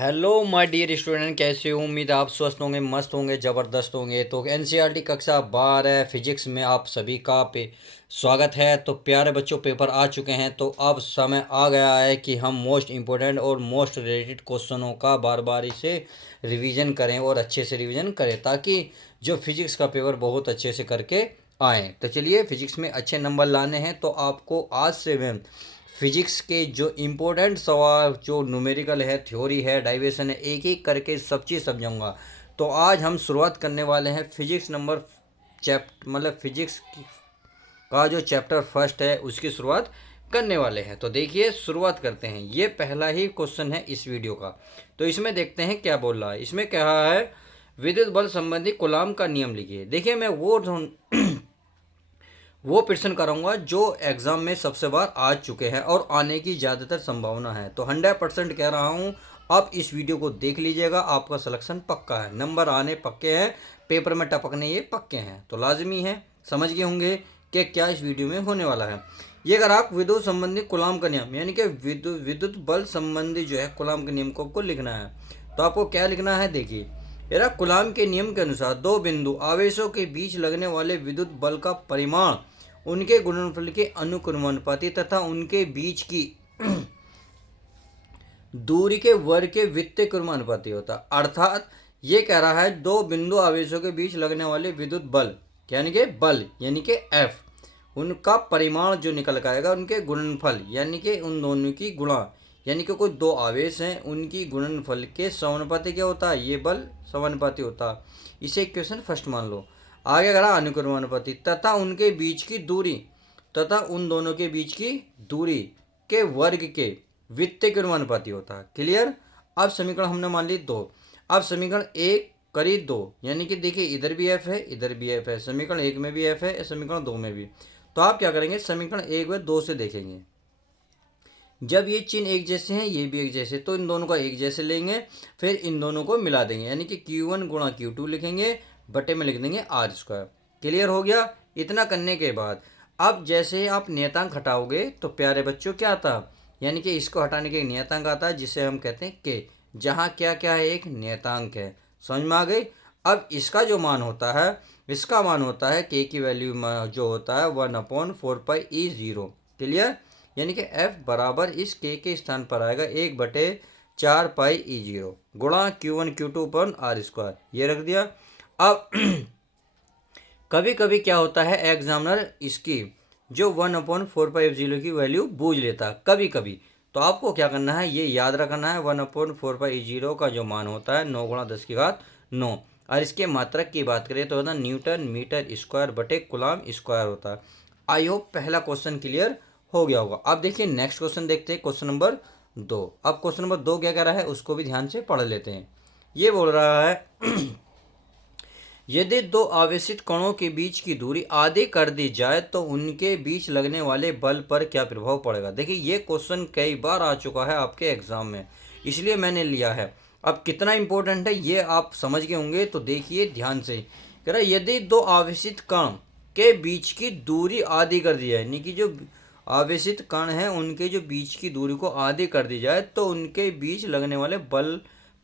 Hello my dear student, कैसे हो? उम्मीद है आप स्वस्थ होंगे, मस्त होंगे, ज़बरदस्त होंगे। तो एनसीईआरटी कक्षा 12 फिजिक्स में आप सभी का स्वागत है। तो प्यारे बच्चों, पेपर आ चुके हैं, तो अब समय आ गया है कि हम मोस्ट इम्पोर्टेंट और मोस्ट रिलेटेड क्वेश्चनों का बार बार इसे रिवीजन करें और अच्छे से रिवीजन करें, ताकि जो फिजिक्स का पेपर बहुत अच्छे से करके आएँ। तो चलिए, फिजिक्स में अच्छे नंबर लाने हैं तो आपको आज से मैं फिजिक्स के जो इम्पोर्टेंट सवाल, जो न्यूमेरिकल है, थ्योरी है, डाइवेशन है, एक एक करके सब चीज़ समझाऊंगा। तो आज हम शुरुआत करने वाले हैं फिजिक्स नंबर फिजिक्स का जो चैप्टर फर्स्ट है उसकी शुरुआत करने वाले हैं। तो देखिए, शुरुआत करते हैं। ये पहला ही क्वेश्चन है इस वीडियो का। तो इसमें देखते हैं क्या बोल रहा है। इसमें कहा है विद्युत बल संबंधी कूलॉम का नियम लिखिए। देखिए, मैं वो प्रश्न कराऊंगा जो एग्जाम में सबसे बार आ चुके हैं और आने की ज़्यादातर संभावना है। तो 100% कह रहा हूँ, आप इस वीडियो को देख लीजिएगा, आपका सिलेक्शन पक्का है, नंबर आने पक्के हैं, पेपर में टपकने ये पक्के हैं। तो लाजमी है, समझ गए होंगे कि क्या इस वीडियो में होने वाला है। ये अगर आप विद्युत संबंधी कूलॉम का नियम, यानी कि विद्युत बल संबंधी जो है कूलॉम के नियम को आपको लिखना है, तो आपको क्या लिखना है। देखिए, यह कूलॉम के नियम के अनुसार दो बिंदु आवेशों के बीच लगने वाले विद्युत बल का परिमाण उनके गुणनफल के अनुक्रमानुपाती तथा उनके बीच की दूरी के वर्ग के वित्तीय क्रमानुपाती होता है। अर्थात ये कह रहा है दो बिंदु आवेशों के बीच लगने वाले विद्युत बल यानी कि एफ, उनका परिमाण जो निकल कर आएगा, उनके गुणनफल यानी कि उन दोनों की गुणा, यानी कि कोई दो आवेश हैं उनकी गुणनफल के समानुपाती क्या होता है, ये बल समानुपाती होता है। इसे इक्वेशन फर्स्ट मान लो। आगे करा अनुक्रमानुपाती तथा उनके बीच की दूरी, तथा उन दोनों के बीच की दूरी के वर्ग के वित्तीय क्रमानुपाती होता है। क्लियर। अब समीकरण हमने मान ली दो। अब समीकरण एक करी दो, यानी कि देखिए इधर भी एफ है, इधर भी एफ है, समीकरण एक में भी एफ है, समीकरण दो में भी। तो आप क्या करेंगे, समीकरण एक व दो से देखेंगे। जब ये चिन्ह एक जैसे हैं, ये भी एक जैसे, तो इन दोनों का एक जैसे लेंगे, फिर इन दोनों को मिला देंगे, यानी कि Q1 गुणा Q2 लिखेंगे, बटे में लिख देंगे आर स्क्वायर। क्लियर हो गया। इतना करने के बाद अब जैसे आप नियतांक हटाओगे तो प्यारे बच्चों क्या आता, यानी कि इसको हटाने के नियतांक आता है, जिसे हम कहते हैं के, जहाँ क्या क्या है, एक नियतांक है। समझ में आ गई। अब इसका जो मान होता है, इसका मान होता है के की वैल्यू जो होता है 1/4πe0। क्लियर। यानी कि f बराबर इस के स्थान पर आएगा 1/4πe0 गुणा Q1 Q2 पर आर स्क्वायर, ये रख दिया। अब कभी कभी क्या होता है, एग्जामिनर इसकी जो 1/4πe0 की वैल्यू बूझ लेता है कभी कभी। तो आपको क्या करना है, ये याद रखना है 1/4πe0 का जो मान होता है 9 गुणा 10⁹ और इसके मात्रक की बात करें तो होता है न्यूटन मीटर स्क्वायर बटे कूलॉम स्क्वायर होता है। आई होप पहला क्वेश्चन क्लियर हो गया होगा। अब देखिए नेक्स्ट क्वेश्चन देखते हैं, क्वेश्चन नंबर दो। अब क्वेश्चन नंबर दो क्या कह रहा है उसको भी ध्यान से पढ़ लेते हैं। ये बोल रहा है यदि दो आवेशित कणों के बीच की दूरी आधी कर दी जाए तो उनके बीच लगने वाले बल पर क्या प्रभाव पड़ेगा। देखिए, ये क्वेश्चन कई बार आ चुका है आपके एग्जाम में, इसलिए मैंने लिया है। अब कितना इंपॉर्टेंट है ये आप समझ गए होंगे, तो देखिए ध्यान से। कह रहा है यदि दो आवेशित कण के बीच की दूरी आधी कर दी जाए, यानी कि जो आवेशित कण हैं उनके जो बीच की दूरी को आधी कर दी जाए तो उनके बीच लगने वाले बल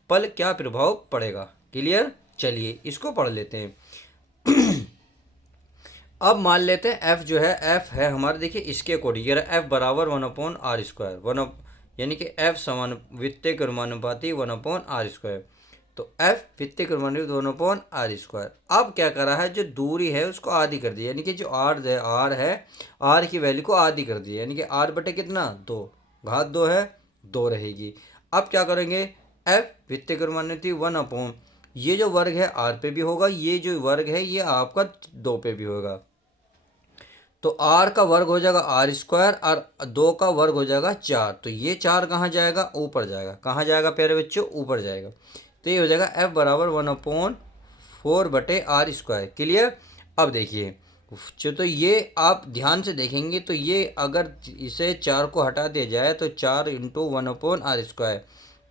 पर क्या प्रभाव पड़ेगा। क्लियर। चलिए इसको पढ़ लेते हैं। अब मान लेते हैं एफ जो है, एफ है हमारा, देखिए इसके अकॉर्डिंग एफ बराबर 1/r², यानी कि एफ समान वित्तीय क्रमानुपाती 1/r²। तो एफ वित्तीय क्रमानुपाती 1/r²। अब क्या करा है, जो दूरी है उसको आधी कर दी, यानी कि जो आर है, आर की वैल्यू को आधी कर दी, यानी कि आर बटे कितना, 2, घात 2 है, 2 रहेगी। अब क्या करेंगे, एफ वित्तीय क्रमानुपाती 1/, ये जो वर्ग है आर पे भी होगा, ये जो वर्ग है ये आपका 2 पे भी होगा। तो आर का वर्ग हो जाएगा r² और 2 का वर्ग हो जाएगा 4। तो ये 4 कहाँ जाएगा, ऊपर जाएगा। कहाँ जाएगा प्यारे बच्चों, ऊपर जाएगा। तो ये हो जाएगा f बराबर 1/4 बटे r²। क्लियर। अब देखिए, तो ये आप ध्यान से देखेंगे तो ये अगर इसे 4 को हटा दिया जाए तो 4 × 1/r²,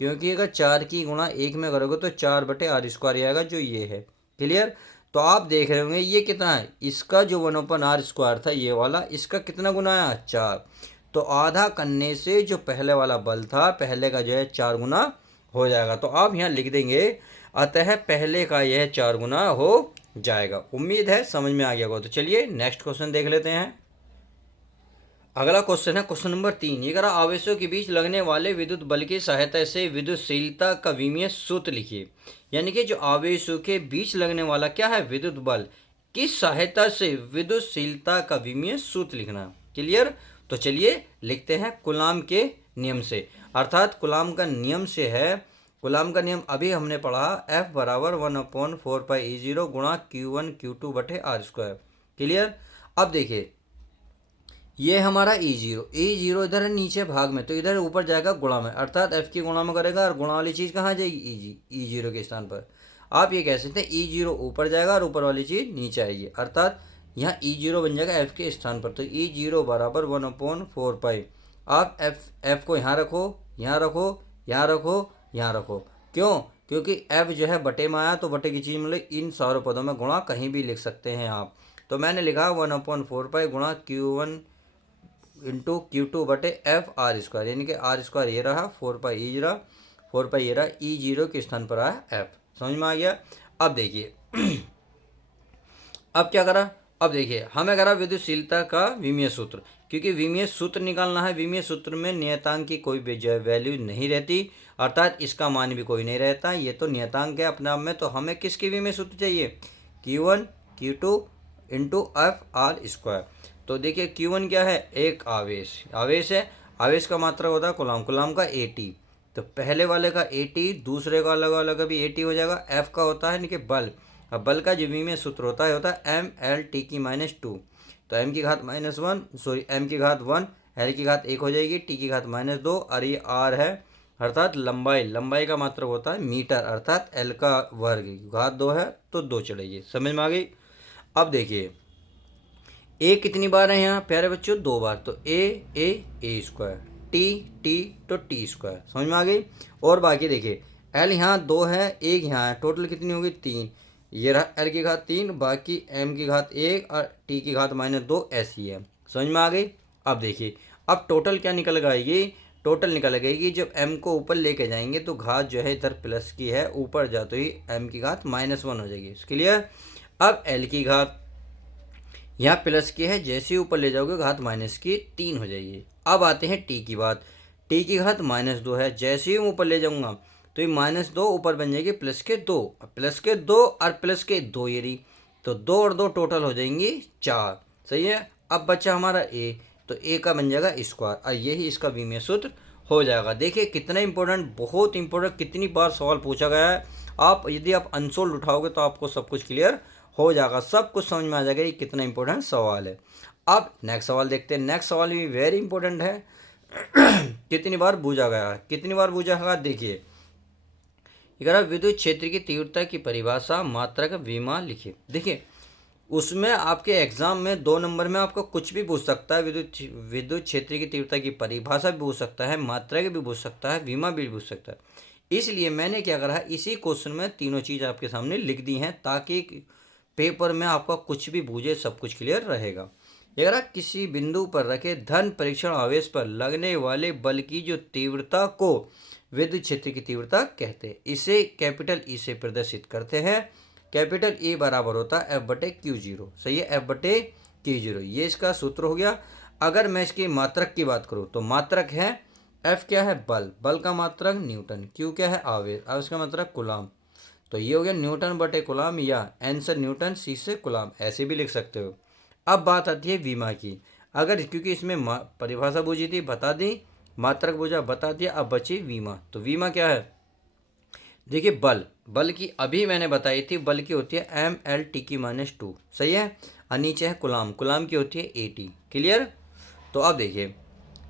क्योंकि अगर 4 की गुणा 1 में करोगे तो 4/r² आएगा, जो ये है। क्लियर। तो आप देख रहे होंगे ये कितना है, इसका जो 1/r² था ये वाला, इसका कितना गुना आया, 4। तो आधा करने से जो पहले वाला बल था, पहले का जो है 4 गुना हो जाएगा। तो आप यहाँ लिख देंगे अतः पहले का यह 4 गुना हो जाएगा। उम्मीद है समझ में आ गया होगा। तो चलिए नेक्स्ट क्वेश्चन देख लेते हैं। अगला क्वेश्चन है क्वेश्चन नंबर 3। ये करा आवेशों के बीच लगने वाले विद्युत बल की सहायता से विद्युतशीलता का विमीय सूत्र लिखिए। यानी कि जो आवेशों के बीच लगने वाला क्या है विद्युत बल, किस सहायता से विद्युतशीलता का विमीय सूत्र लिखना। क्लियर। तो चलिए लिखते हैं कूलाम के नियम से, अर्थात कूलाम का नियम से है। कूलाम का नियम अभी हमने पढ़ा, F बराबर 1/4πe0 गुणा Q1 Q2 बटे r²। क्लियर। अब देखिए ये हमारा E0 इधर है नीचे भाग में, तो इधर ऊपर जाएगा गुणा में, अर्थात F की गुणा में करेगा और गुणा वाली चीज़ कहाँ जाएगी E0 के स्थान पर। आप ये कह सकते हैं E0 ऊपर जाएगा और ऊपर वाली चीज़ नीचे आएगी, अर्थात यहाँ E0 बन जाएगा F के स्थान पर। तो E0 बराबर 1/4π। आप F को यहाँ रखो, यहाँ रखो, यहाँ रखो, यहाँ रखो। क्यों? क्योंकि F जो है बटे में आया, तो बटे की चीज़ मतलब इन सारों पदों में गुणा कहीं भी लिख सकते हैं आप। तो मैंने लिखा 1/4π गुणा Q1 इंटू Q2 बटे F r², यानी कि r² ये रहा, 4π ये रहा, 4π ये रहा, E0 के स्थान पर आया F। समझ में आ गया। अब देखिए अब क्या करा, अब देखिए हमें करा विद्युतशीलता का विमीय सूत्र, क्योंकि विमीय सूत्र निकालना है। विमीय सूत्र में नियतांक की कोई वैल्यू नहीं रहती, अर्थात इसका मान भी कोई नहीं रहता, ये तो नियतांक है अपने आप में। तो हमें किसकी विमीय सूत्र चाहिए, Q1 Q2 into F r²। तो देखिए Q1 क्या है, एक आवेश है। आवेश का मात्रक होता है कूलाम, कूलाम का AT। तो पहले वाले का AT, दूसरे का अलग अलग भी AT हो जाएगा। F का होता है यानी बल। अब बल का जो विमीय सूत्र होता है mL/t⁻²। तो m की घात -1, सॉरी m की घात 1, L की घात 1 हो जाएगी, t की घात -2, और ये r है, अर्थात लंबाई का मात्रक होता है मीटर, अर्थात L का वर्ग, घात 2 है तो 2 चढ़ेगी। समझ में आ गई। अब देखिए ए कितनी बार है यहाँ प्यारे बच्चों, 2 बार। तो a², t तो t²। समझ में आ गई। और बाकी देखिए L यहाँ 2 है, 1 यहाँ है, टोटल कितनी होगी 3। ये रहा L की घात 3, बाकी m की घात 1 और t की घात -2 ऐसी है। समझ में आ गई। अब देखिए अब टोटल क्या निकल गई, टोटल निकल गई कि जब m को ऊपर लेके जाएंगे तो घात जो है इधर प्लस की है, ऊपर जाते ही m की घात -1 हो जाएगी। क्लियर। अब L की घात यहाँ प्लस की है, जैसे ही ऊपर ले जाओगे घात -3 हो जाएगी। अब आते हैं टी की बात, टी की घात -2 है, जैसे ही ऊपर ले जाऊंगा तो ये -2 ऊपर बन जाएगी +2, प्लस के 2 और प्लस के 2 ये रही, तो 2 और 2 टोटल हो जाएंगी 4। सही है। अब बच्चा हमारा ए, तो ए का बन जाएगा स्क्वायर, और यही इसका विमीय सूत्र हो जाएगा। देखिए कितना इंपॉर्टेंट, बहुत इंपॉर्टेंट, कितनी बार सवाल पूछा गया है। आप यदि आप अनसोल्ड उठाओगे तो आपको सब कुछ क्लियर हो जाएगा, सब कुछ समझ में आ जाएगा ये कितना इंपॉर्टेंट सवाल है। अब नेक्स्ट सवाल देखते हैं। नेक्स्ट सवाल भी वेरी इंपॉर्टेंट है। कितनी बार पूछा गया है, कितनी बार पूछा गया, देखिए विद्युत क्षेत्र की तीव्रता की परिभाषा मात्रक विमा लिखिए। देखिए उसमें आपके एग्जाम में 2 नंबर में आपको कुछ भी पूछ सकता है, विद्युत क्षेत्र की तीव्रता की परिभाषा भी पूछ सकता है, मात्रक भी पूछ सकता है, विमा भी पूछ सकता है। इसलिए मैंने क्या करा है, इसी क्वेश्चन में तीनों चीज़ आपके सामने लिख दी हैं, ताकि पेपर में आपका कुछ भी पूछे सब कुछ क्लियर रहेगा। अगर किसी बिंदु पर रखे धन परीक्षण आवेश पर लगने वाले बल की जो तीव्रता को विद्युत क्षेत्र की तीव्रता कहते हैं, इसे कैपिटल ई से प्रदर्शित करते हैं। कैपिटल ए बराबर होता है F/Q0। सही है, F/Q0 ये इसका सूत्र हो गया। अगर मैं इसकी मात्रक की बात करूँ तो मात्रक है F क्या है, बल का मात्रक न्यूटन, Q क्या है आवेश का मात्रक कूलाम। तो ये हो गया N/कूलाम, या N से न्यूटन, C से कूलाम, ऐसे भी लिख सकते हो। अब बात आती है विमा की। अगर क्योंकि इसमें परिभाषा पूछी थी बता दी, मात्रक पूछा बता दिया, अब बची विमा। तो विमा क्या है, देखिए बल की अभी मैंने बताई थी, बल की होती है mL/t⁻²। सही है। और नीचे है कूलाम की होती है AT। क्लियर। तो अब देखिए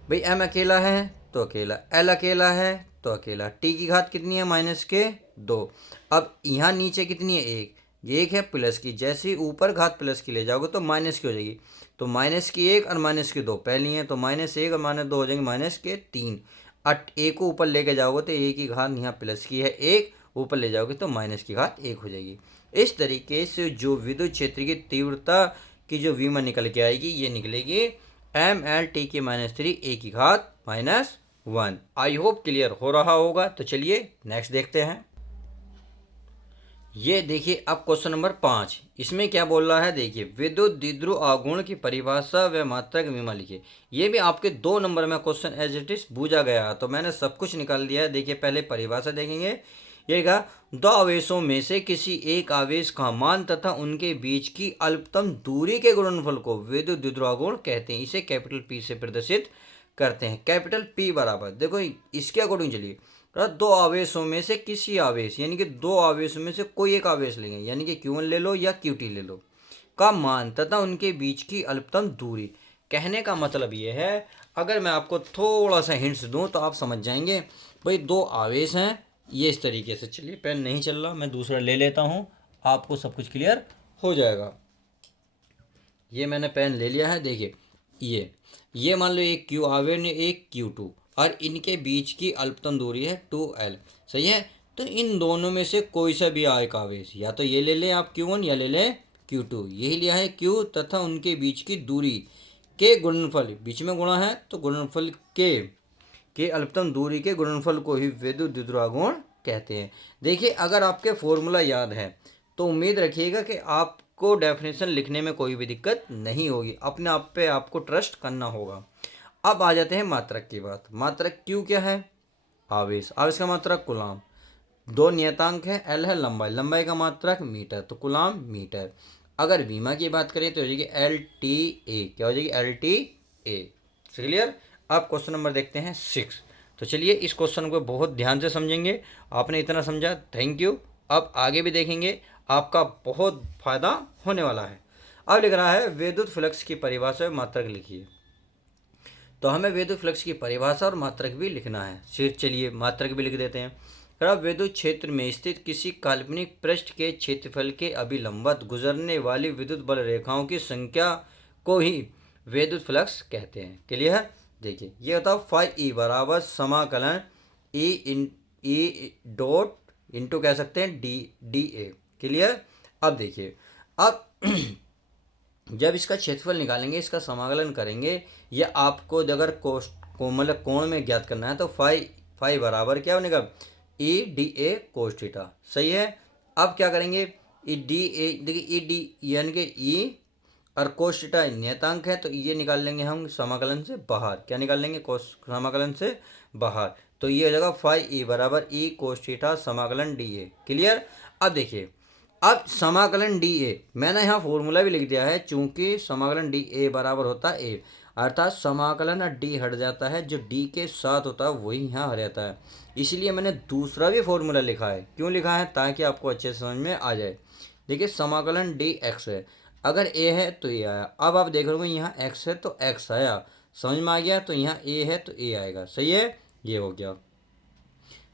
भाई m अकेला है तो अकेला, L अकेला है तो अकेला, t की घात कितनी है -2। अब यहाँ नीचे कितनी है, 1 है प्लस की, जैसे ही ऊपर घात प्लस की ले जाओगे तो माइनस की हो जाएगी। तो -1 और -2 पहली है, तो -1 और -2 हो जाएंगे -3। और a को ऊपर लेके जाओगे तो a की घात यहाँ प्लस की है 1, ऊपर ले जाओगे तो माइनस की घात 1 हो जाएगी। इस तरीके से जो विद्युत क्षेत्र की तीव्रता की जो विमा निकल के आएगी, ये निकलेगी mL/t⁻3 a की घात 1। आई होप क्लियर हो रहा होगा। तो चलिए नेक्स्ट देखते हैं। ये देखिए अब क्वेश्चन नंबर 5, इसमें क्या बोल रहा है, देखिए विद्युत द्विध्रुव आघूर्ण की परिभाषा व मात्रक मीमा लिखिए। ये भी आपके 2 नंबर में क्वेश्चन एज इट इज पूछा गया है, तो मैंने सब कुछ निकाल दिया है। देखिए पहले परिभाषा देखेंगे। ये कहा, दो आवेशों में से किसी एक आवेश का मान तथा उनके बीच की अल्पतम दूरी के गुणनफल को विद्युत द्विध्रुव आघूर्ण कहते हैं। इसे कैपिटल पी से प्रदर्शित करते हैं। कैपिटल पी बराबर, देखो इसके अकॉर्डिंग चलिए, दो आवेशों में से किसी आवेश, यानी कि 2 आवेशों में से कोई एक आवेश लेंगे, यानी कि Q1 ले लो या Q2 ले लो, का मान तथा उनके बीच की अल्पतम दूरी। कहने का मतलब ये है, अगर मैं आपको थोड़ा सा हिंट्स दूं तो आप समझ जाएंगे। भाई 2 आवेश हैं, ये इस तरीके से, चलिए पेन नहीं चल रहा, मैं दूसरा ले लेता हूँ, आपको सब कुछ क्लियर हो जाएगा। ये मैंने पेन ले लिया है। देखिए ये मान लो एक Q आवेश ने एक Q2, और इनके बीच की अल्पतम दूरी है 2L। सही है। तो इन दोनों में से कोई सा भी एक आवेश, या तो ये ले लें आप Q1 या ले लें Q2, यही लिया है Q तथा उनके बीच की दूरी के गुणनफल, बीच में गुणा है तो गुणनफल के अल्पतम दूरी के गुणनफल को ही विद्युत द्विध्रुव आघूर्ण कहते हैं। देखिए अगर आपके फॉर्मूला याद है तो उम्मीद रखिएगा कि आपको डेफिनेशन लिखने में कोई भी दिक्कत नहीं होगी। अपने आप पे आपको ट्रस्ट करना होगा। अब आ जाते हैं मात्रक की बात। मात्रक क्यू क्या है, आवेश, आवेश का मात्रक कुलाम, 2 नियतांक है, एल है लंबाई, लंबाई का मात्रक मीटर, तो कुलाम मीटर। अगर बीमा की बात करें तो हो जाएगी LTA, क्या हो जाएगी LTA। क्लियर। अब क्वेश्चन नंबर देखते हैं 6। तो चलिए इस क्वेश्चन को बहुत ध्यान से समझेंगे। आपने इतना समझा, थैंक यू। अब आगे भी देखेंगे, आपका बहुत फायदा होने वाला है। अब लिख रहा है विद्युत फ्लक्स की परिभाषा में मात्रक लिखिए। तो हमें विद्युत फ्लक्स की परिभाषा और मात्रक भी लिखना है। फिर चलिए मात्रक भी लिख देते हैं। अब विद्युत क्षेत्र में स्थित किसी काल्पनिक पृष्ठ के क्षेत्रफल के अभिलंबत गुजरने वाली विद्युत बल रेखाओं की संख्या को ही विद्युत फ्लक्स कहते हैं। क्लियर। देखिए ये होता है फाई ई बराबर समाकलन ई डॉट इंटू कह सकते हैं डी ए। क्लियर। अब देखिए अब जब इसका क्षेत्रफल निकालेंगे, इसका समाकलन करेंगे, या आपको अगर मतलब कोण में ज्ञात करना है तो फाई बराबर क्या बनेगा E D A cos theta. सही है। अब क्या करेंगे, ई डी ए, देखिए ई डी यानी कि ई और कोस थीटा नियतांक है, तो ये निकाल लेंगे हम समाकलन से बाहर। क्या निकाल लेंगे, कोस समाकलन से बाहर। तो ये हो जाएगा फाई ई बराबर ई कोस थीटा समाकलन डी ए। क्लियर। अब देखिए अब समाकलन डी ए, मैंने यहाँ फॉर्मूला भी लिख दिया है, चूंकि समाकलन डी ए बराबर होता है ए, अर्थात समाकलन डी हट जाता है, जो डी के साथ होता है वही यहाँ हट जाता है। इसलिए मैंने दूसरा भी फॉर्मूला लिखा है। क्यों लिखा है, ताकि आपको अच्छे से समझ में आ जाए। देखिए समाकलन डी एक्स है, अगर ए है तो ए आया। अब आप देख रहे यहाँ एक्स है तो एक्स आया, समझ में आ गया। तो यहाँ ए है तो ए आएगा। सही है, ये हो गया।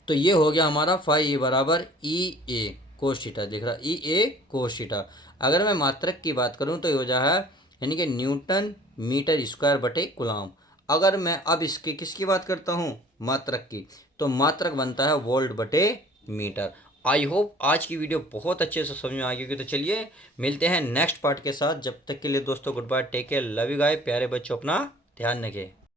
तो ये हो गया हमारा फाई बराबर ई ए कोस थीटा, दिख रहा ई ए कोस थीटा। अगर मैं मात्रक की बात करूं तो ये हो जाए यानी कि न्यूटन मीटर स्क्वायर बटे कुलाम। अगर मैं अब इसकी किसकी बात करता हूं, मात्रक की, तो मात्रक बनता है वोल्ट बटे मीटर। आई होप आज की वीडियो बहुत अच्छे से समझ में आ गई होगी। तो चलिए मिलते हैं नेक्स्ट पार्ट के साथ। जब तक के लिए दोस्तों good bye, take care, love you guys. प्यारे बच्चों अपना ध्यान रखें।